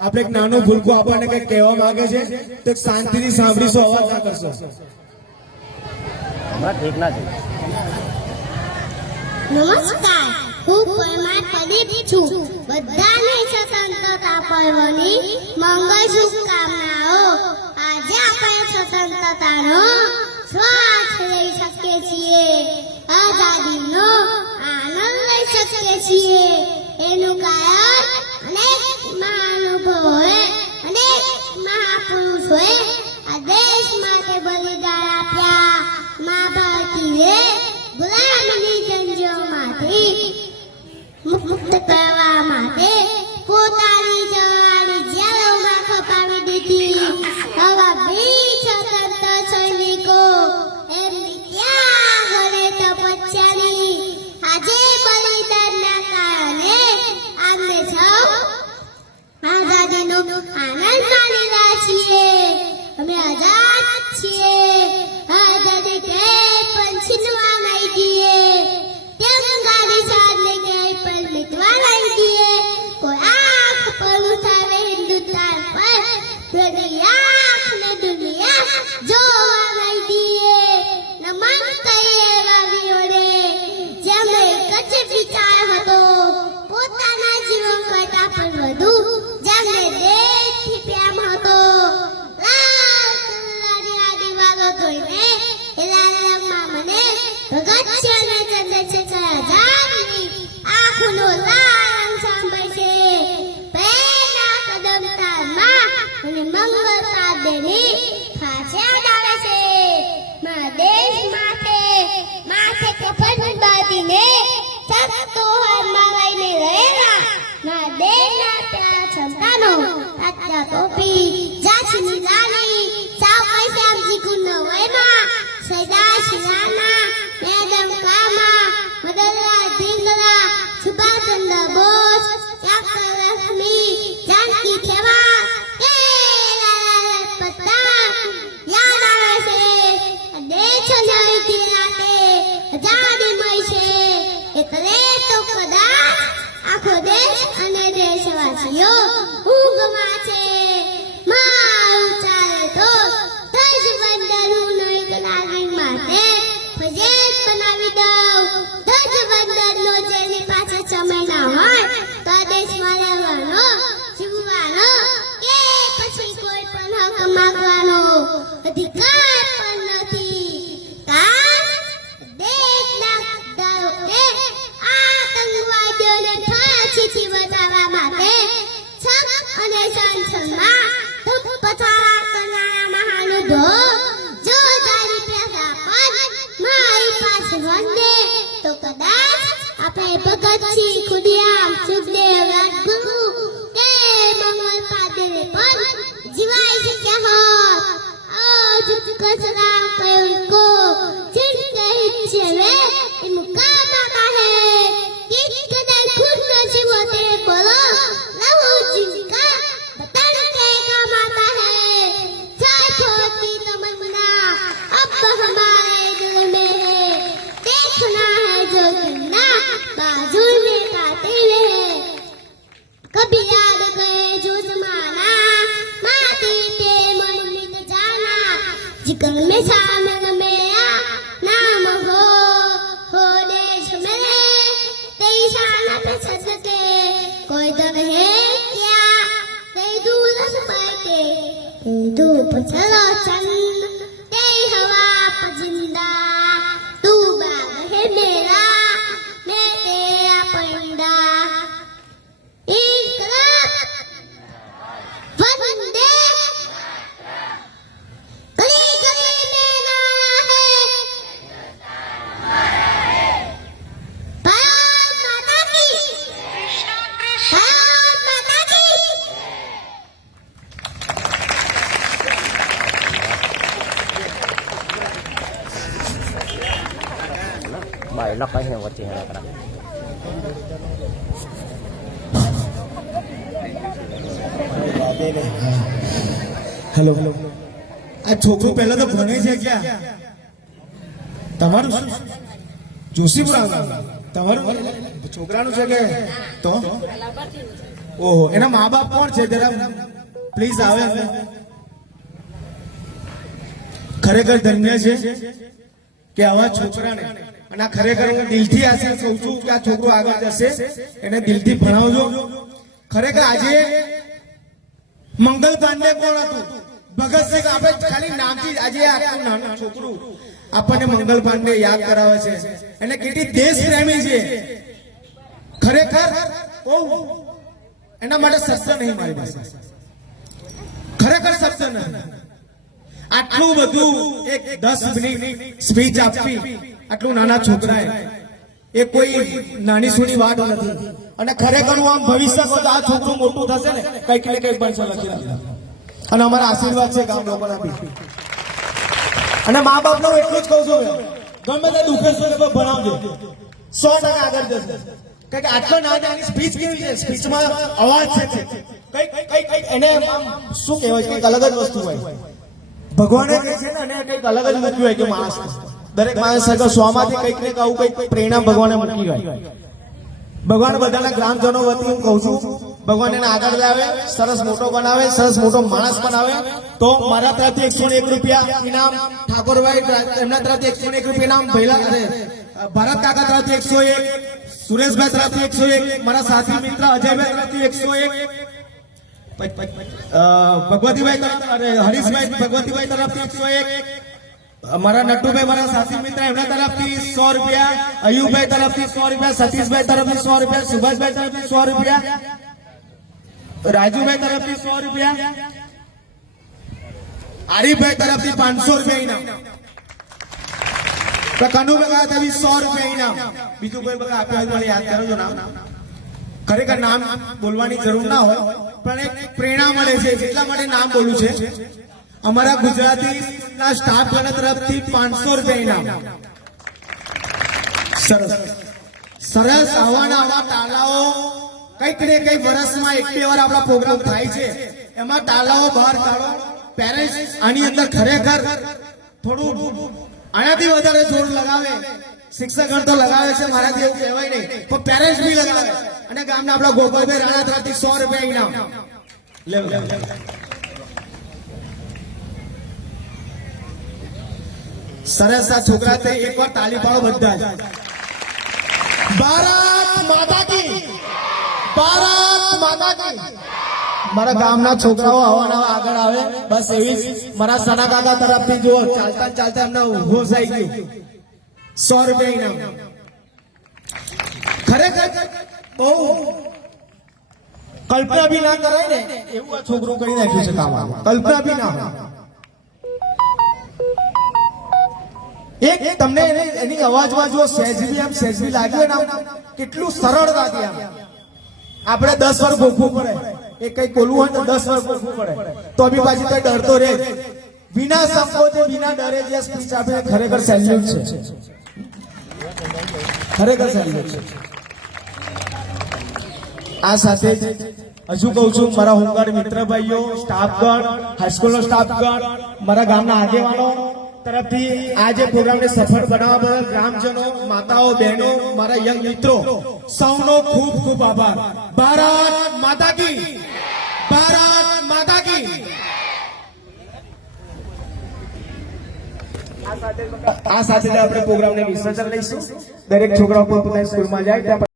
આપણે એક નાનો ભૂલકો આપણને કંઈક કહેવા માંગે છે તો શાંતિથી સાંભળીશું, અવાજ ના કરશો. ઠીક ના છે. નમસ્કાર, હું પરમાર પ્રદીપ છું. બધાને સ્વતંત્રતા પર્વની મંગળ શુભકામનાઓ. આજે આપણે સ્વતંત્રતાનો શ્વાસ લઈ શકીએ છીએ, આઝાદીનો આનંદ લઈ શકીએ છીએ. એનું કારણ અનેક મહાનુભાવોએ, અનેક મહાપુરુષોએ આ દેશ માટે બલિદાન આપ્યા. મા ભારતીએ ગુલામીની જંજીરોમાંથી મુક્ત કરવા માટે પોતાની જવાની જેલોમાં ખપાવી દીધી. આવા વીર સ્વતંત્ર સૈનિકો એમની ત્યાગ અને તપસ્યાની આજે બલિદાનના કારણે આપણે સૌ આઝાદીનો આનંદ માણી રહ્યા છીએ. અમે આઝાદ છીએ. આઝાદી ક્યાંય પણ છીનવા નહીં દઈએ, તિરંગાની શાનને ક્યાંય પણ મિટવા નહીં દઈએ. કોઈ આંખ પર ઉઠાવે હિન્દુસ્તાન પર, તેની આંખને દુનિયા જોવા નહીં દઈએ. નમન કરીએ એવા વીરોને જેમનો એક જ વિચાર હતો, પોતાના જીવન કરતા પણ વધુ જેમને દેશથી પ્રેમ હતો. લાલ કિલ્લાની આ દિવાલો જોઈને લાલમાં મને ભગતસિંહ અને ચંદ્રશેખર આઝાદની આંખનો લાલ સાંભળશે. પ્રેમના કદમ તાલમાં અને મંગળ સાધની ફાંસ્યા ડાળે છે. મારા દેશ માથે કફન બાંધીને સત્તો હાથમાં લઈને રહેલા મારા દેશના પ્યારા સંતાનો, તાત્યા ટોપી, ઝાંસીની રાણી, સાવકાઈ શ્યામજી ગુણવયમાં, સરદાર શિરાના, મેડમ કામા, મદનલાલ ધીંગરા, સુભાષચંદ્ર બોઝ, ડોક્ટર લક્ષ્મી, જાનકી ખેવા, કે લાલા લજપતરાય યાદ આવે છે. દેશના ઇતિહાસે આઝાદી મળશે એટલે તો કદાચ આખો દેશ અને દેશવાસીઓ ઊંઘમાં છે. મારું ચાલે તો ધ્વજવંદનનું એક નાગરિક માટે પ્રોજેક્ટ બનાવી દઉં. ધ્વજવંદનનો જેની પાસે સમય ના હોય તો આ દેશમાં રહેવાનો, જીવવાનો કે પછી કોઈ પણ હક માંગવાનો અધિકાર પણ નથી. દેશના ગદ્દારોએ આતંકવાદીઓને ફાંસીથી બચાવવા માટે છક અને સંસદમાં પથારા કરનારા મહાનુભાવો જો તારી પેદા પણ મારી પાસે વંદે તો કદાચ આપણે ભગતસિંહ, ખુદીરામ, સુખદેવ, રાજગુરુ કે મંગલ પાદરે પણ જીવાઈ શક્યા હોત. आज कसराम पे उनको जिनके हिस्से में ये मुकाम आता है. कितने खुद नसीब होते बोलो लहू जिनका बतन के काम आता है. साथ होती तमन्ना अब हमारे दिल में है, देखना है जो जिन्ना बाजू में काटे हुए. कभी याद गए जो जमाना माटी पे मन मिट जाना, जिगर में शामिल मेरा नाम हो देश में तेरी शान पे सजके. कोई दर है क्या तेरी दूर बैठे, तेरी धूप चलो चंद, तेरी हवा पर जिंदा, तू बाग है मेरा मैं तेरा परिंदा. वंदे गली गली में नारा है, भारत माता की, भारत माता की. Bài nó có nhiều chuyện là cái hello, આ છોકરું પહેલા તો ભણે છે ક્યાં? તમારું જોશીપુરા તમારું છોકરાનું છે કે તો ઓહો, એના મા બાપ કોણ છે જરા પ્લીઝ આવે. ખરેખર ધન્ય છે કે આવા છોકરાને, અને આ ખરેખર હું દિલથી આશીર્વાદ કહું છું કે આ છોકરો આગળ જશે, એને દિલથી ભણાવજો. ખરેખર આજે મંગલ પાંડે કોણ હતું? ભગતસિંહ. આપણે ખાલી નામથી આજે આટલું નાનું છોકરું આપણને મંગલ પાંડે યાદ કરાવે છે. એને કેટલી દેશ પ્રેમી છે. ખરેખર બહુ એના માટે શબ્દ નહીં મારી પાસે, ખરેખર શબ્દ નહીં. આટલું બધું એક 10 મિનિટ સ્પીચ આપી આટલું નાના છોકરાએ, એ કોઈ નાની સૂની વાત નથી. અને ખરેખર હું આમ ભવિષ્ય કહું તો આ છોકરું મોટું થશે ને કંઈક ને કંઈક બનશે, લખી રાખજો. અને અમારા આશીર્વાદ છે ગામ લોકોના બી. અને મા બાપને હું એટલું જ કહું છું, ગમે તે દુઃખે સુખે ભણાવજો, 100% આગળ જશે. કારણ કે આટલો નાની સ્પીચ કેવી છે, સ્પીચમાં અવાજ છે, કંઈક એને શું કહેવાય, કંઈક અલગ જ વસ્તુ હોય. ભગવાને કહે છે ને, અને કંઈક અલગ જ મૂક્યું હોય કે માણસ, દરેક માણસ 100માંથી કંઈક ને કહું કંઈક પ્રેરણા ભગવાને મૂકી હોય. ભગવાન બધાના ગ્રામજનો વતી હું કહું છું, ભગવાન એને આગળ લાવે, સરસ મોટો બનાવે, સરસ મોટો માણસ બનાવે. તો મારા તરફથી 101 રૂપિયા ઇનામ, ઠાકોરભાઈ એમના તરફથી 101 રૂપિયા ઇનામ, ભારત કાકા તરફથી 101, સુરેશભાઈ તરફથી 101, મારા સાથી મિત્ર અજયભાઈ તરફથી 101, ભગવતીભાઈ હરીશભાઈ ભગવતીભાઈ તરફથી 101, મારા નટુભાઈ મારા સાથી મિત્ર એમના તરફથી 100 રૂપિયા, અયુબભાઈ તરફથી 100 રૂપિયા, સતીશભાઈ તરફથી 100 રૂપિયા, સુભાષભાઈ તરફથી 100 રૂપિયા, રાજુભાઈ તરફથી 100 રૂપિયા, આરીફભાઈ તરફથી 500 રૂપિયા ઇનામ, કનુભાઈ તરફથી 100 રૂપિયા ઇનામ. બીજું કોઈ બધા આપ્યા હોય તો યાદ કરજો નામ. ખરેખર નામ બોલવાની જરૂર ના હોય, પણ એક પ્રેરણા મળે છે એટલા માટે નામ બોલું છે. અમારા ગુજરાતીના સ્ટાફ તરફથી 500 રૂપિયા ઇનામ. સરસ સરસ. આવા તાલાઓ કંઈક ને કંઈક વર્ષમાં 1-2 વાર આપણા પ્રોગ્રામ થાય છે, એમાં તાલાઓ બહાર કાઢો. પેરેન્ટ્સ આની અંદર ખરેખર થોડું આનાથી વધારે જોર લગાવે. શિક્ષકગણ તો લગાવે છે, મારાથી એવું કહેવાય નહીં, પણ પેરેન્ટ્સ બી લગાવે. અને ગામના આપણા ગોપાલભાઈ રાણા તરફથી 100 રૂપિયા ઇનામ. સરસ. આ છોકરા તે એકવાર તાલી પાડો બધા જ. ભારત માતા કી, ભારત માતા કી. મારા ગામના છોકરાઓ આવા આગળ આવે, બસ એવી જ. મારા સના કાકા તરફથી જો ચાલતા ચાલતા એમને ઉભો થઈ ગયું, 100 રૂપિયા ઇનામ. ખરેખર બહુ કલ્પના બી ના કરાય ને એવું આ છોકરું કરી નાખ્યું છે કામ. કલ્પના બી ના હોય. એક તમને એની અવાજમાં જો સહેજબી લાગ્યું ને, કેટલું સરળ લાગે. આપણે 10 વાર ગોખવું પડે, એ કઈ બોલવું હોય તો 10 વાર ગોખવું પડે, તો બી પાછી કઈ ડરતો રહે. વિના સંકોચે વિના ડરે જે સ્પીચ આપે, ખરેખર સેલ્યુટ છે, ખરેખર સેલ્યુટ છે. આ સાથે હજુ કહું છું, મારા હોમગાર્ડ મિત્ર ભાઈઓ, સ્ટાફગણ, હાઈસ્કૂલનો સ્ટાફગણ, મારા ગામના આગેવાનો તરફથી આ જે પ્રોગ્રામને સફળ બનાવવા બદલ ગ્રામજનો, માતાઓ, બહેનો, મારા યંગ મિત્રો સૌનો ખૂબ ખૂબ આભાર. ભારત માતા કી, ભારત માતા કી. આ સાથે આપણે પ્રોગ્રામને વિસર્જન લઈશું. દરેક છોકરાઓ પોતાની સ્કૂલમાં જાય ત્યાં